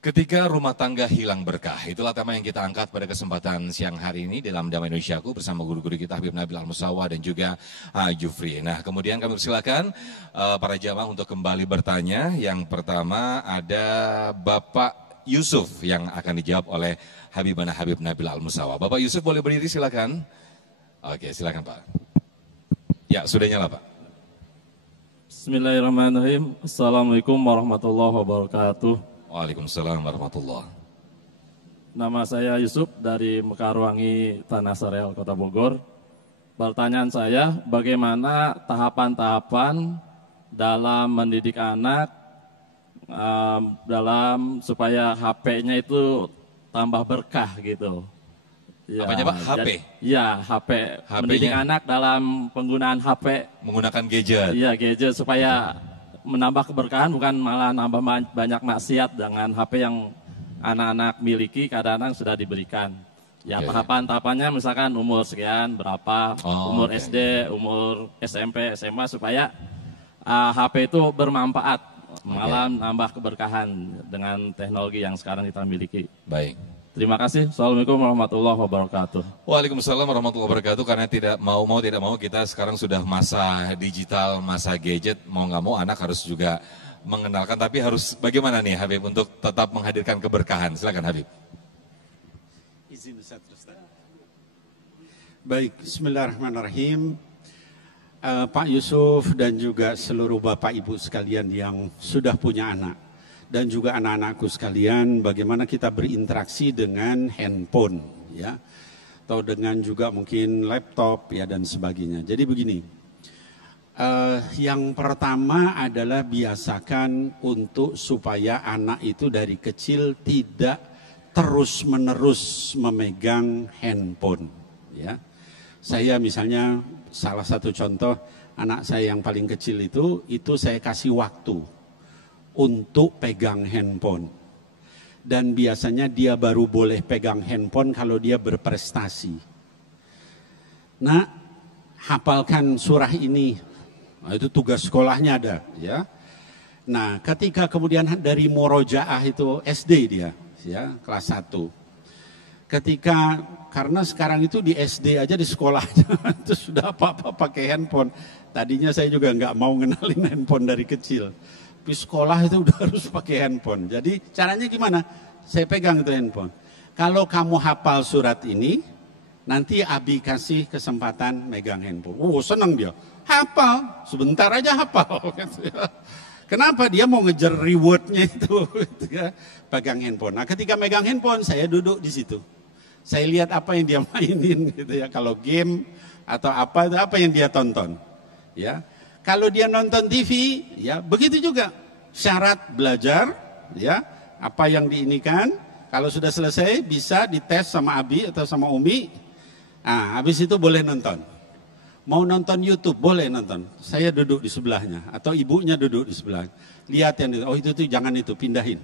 Ketika rumah tangga hilang berkah, itulah tema yang kita angkat pada kesempatan siang hari ini dalam Damai Indonesiaku bersama guru-guru kita Habib Nabil Al-Musawa dan juga Jufri. Nah, kemudian kami persilakan para jamaah untuk kembali bertanya. Yang pertama ada Bapak Yusuf yang akan dijawab oleh Habib Nabil Al-Musawa. Bapak Yusuf boleh berdiri silakan. Oke, silakan Pak. Ya, sudah nyala Pak. Bismillahirrahmanirrahim. Assalamualaikum warahmatullahi wabarakatuh. Waalaikumsalam warahmatullahi. Nama saya Yusuf dari Mekarwangi, Tanah Sareal, Kota Bogor. Pertanyaan saya, bagaimana tahapan-tahapan dalam mendidik anak dalam supaya HP-nya itu tambah berkah gitu. Ya, Apanya Pak? HP? Iya, HP. Mendidik anak dalam penggunaan HP. Menggunakan gadget? Iya, gadget supaya menambah keberkahan, bukan malah nambah banyak maksiat dengan HP yang anak-anak miliki, kadang-kadang sudah diberikan. Ya, tahapan-tahapannya misalkan umur sekian, berapa, umur SD, umur SMP, SMA, supaya HP itu bermanfaat, malah nambah keberkahan dengan teknologi yang sekarang kita miliki. Baik. Terima kasih. Assalamualaikum warahmatullahi wabarakatuh. Waalaikumsalam warahmatullahi wabarakatuh. Karena tidak mau kita sekarang sudah masa digital, masa gadget, mau nggak mau anak harus juga mengenalkan. Tapi harus bagaimana nih Habib untuk tetap menghadirkan keberkahan? Silakan Habib. Izin Ustaz. Baik, Bismillahirrahmanirrahim. Pak Yusuf dan juga seluruh Bapak Ibu sekalian yang sudah punya anak. Dan juga anak-anakku sekalian, bagaimana kita berinteraksi dengan handphone, ya, atau dengan juga mungkin laptop, ya, dan sebagainya. Jadi begini, yang pertama adalah biasakan untuk supaya anak itu dari kecil tidak terus-menerus memegang handphone, ya. Saya misalnya salah satu contoh anak saya yang paling kecil itu saya kasih waktu untuk pegang handphone. Dan biasanya dia baru boleh pegang handphone kalau dia berprestasi. Nah, hafalkan surah ini. Nah, itu tugas sekolahnya ada, ya. Nah, ketika kemudian dari murojaah itu SD dia, ya, kelas 1. Ketika, karena sekarang itu di SD aja di sekolahnya itu sudah apa-apa pakai handphone. Tadinya saya juga nggak mau ngenalin handphone dari kecil. Di sekolah itu udah harus pakai handphone. Jadi caranya gimana? Saya pegang itu handphone. Kalau kamu hafal surat ini, nanti Abi kasih kesempatan megang handphone. Senang dia. Hafal, sebentar aja hafal. Kenapa? Dia mau ngejar rewardnya itu. Pegang handphone. Nah, ketika megang handphone, saya duduk di situ. Saya lihat apa yang dia mainin gitu ya. Kalau game atau apa yang dia tonton. Ya. Kalau dia nonton TV, ya begitu juga. Syarat belajar, ya apa yang diinikan. Kalau sudah selesai bisa dites sama Abi atau sama Umi. Nah, habis itu boleh nonton. Mau nonton YouTube boleh nonton. Saya duduk di sebelahnya atau ibunya duduk di sebelah. Lihat yang itu jangan itu, pindahin.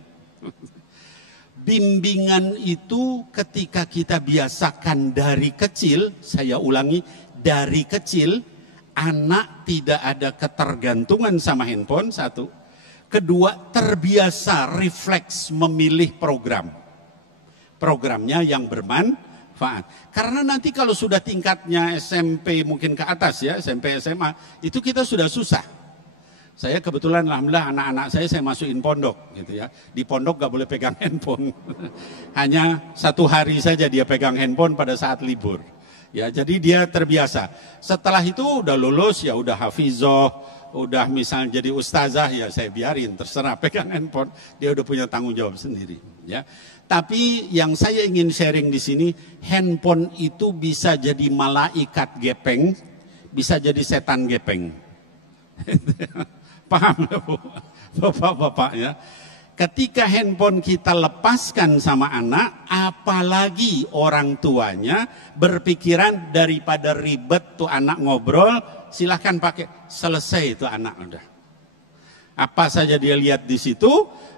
Bimbingan itu ketika kita biasakan dari kecil, saya ulangi, dari kecil. Anak tidak ada ketergantungan sama handphone, satu. Kedua, terbiasa refleks memilih program. Programnya yang bermanfaat. Karena nanti kalau sudah tingkatnya SMP mungkin ke atas ya, SMP SMA, itu kita sudah susah. Saya kebetulan alhamdulillah anak-anak saya masukin pondok gitu ya. Di pondok gak boleh pegang handphone. Hanya 1 hari saja dia pegang handphone pada saat libur. Ya, jadi dia terbiasa. Setelah itu udah lulus ya udah hafizoh, udah misalnya jadi ustazah ya saya biarin terserah pegang handphone, dia udah punya tanggung jawab sendiri, ya. Tapi yang saya ingin sharing di sini, handphone itu bisa jadi malaikat gepeng, bisa jadi setan gepeng. Paham ya, Bu? Bapak-bapak ya. Ketika handphone kita lepaskan sama anak, apalagi orang tuanya berpikiran daripada ribet tuh anak ngobrol, silahkan pakai, selesai itu anak udah. Apa saja dia lihat di situ,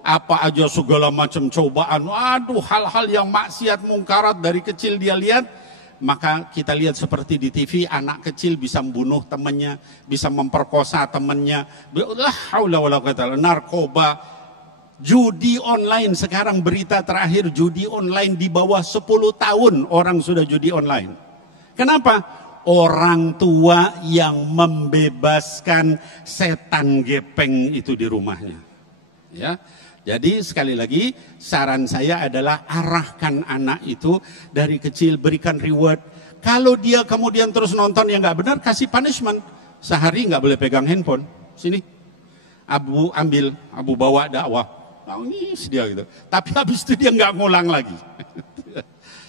apa aja segala macam cobaan, aduh hal-hal yang maksiat mungkarat dari kecil dia lihat, maka kita lihat seperti di TV, anak kecil bisa membunuh temannya, bisa memperkosa temannya, la haula wala quwwata, narkoba. Judi online sekarang, berita terakhir, judi online di bawah 10 tahun orang sudah judi online. Kenapa? Orang tua yang membebaskan setan gepeng itu di rumahnya. Ya. Jadi sekali lagi saran saya adalah arahkan anak itu dari kecil, berikan reward. Kalau dia kemudian terus nonton yang nggak benar, kasih punishment. Sehari nggak boleh pegang handphone. Sini, Abu ambil, Abu bawa dakwah. Nangis dia gitu. Tapi habis itu dia nggak ngulang lagi.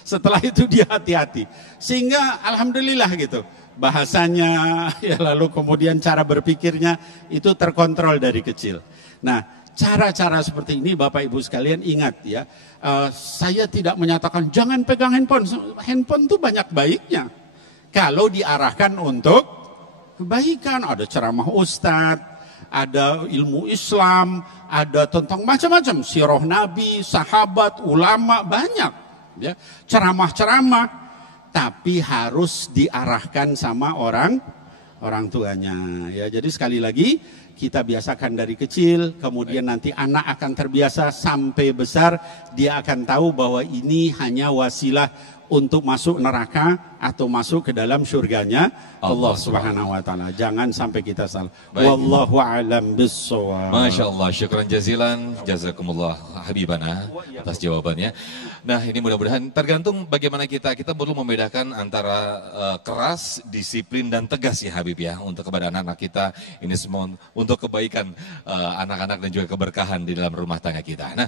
Setelah itu dia hati-hati. Sehingga alhamdulillah gitu. Bahasanya, ya lalu kemudian cara berpikirnya itu terkontrol dari kecil. Nah, cara-cara seperti ini Bapak Ibu sekalian ingat ya. Saya tidak menyatakan jangan pegang handphone. Handphone itu banyak baiknya. Kalau diarahkan untuk kebaikan. Ada ceramah ustadz, ada ilmu Islam, ada tentang macam-macam, sirah Nabi, sahabat, ulama, banyak ya, ceramah-ceramah, tapi harus diarahkan sama orang tuanya ya. Jadi sekali lagi kita biasakan dari kecil, kemudian nanti anak akan terbiasa sampai besar, dia akan tahu bahwa ini hanya wasilah untuk masuk neraka atau masuk ke dalam surganya Allah Subhanahu wa taala. Jangan sampai kita salah. Wallahu a'lam bissawab. Masya Allah, syukran jazilan, jazakumullah habibana atas jawabannya. Nah, ini mudah-mudahan tergantung bagaimana kita perlu membedakan antara keras, disiplin dan tegas ya Habib ya, untuk kepada anak-anak kita. Ini semua untuk kebaikan anak-anak dan juga keberkahan di dalam rumah tangga kita. Nah,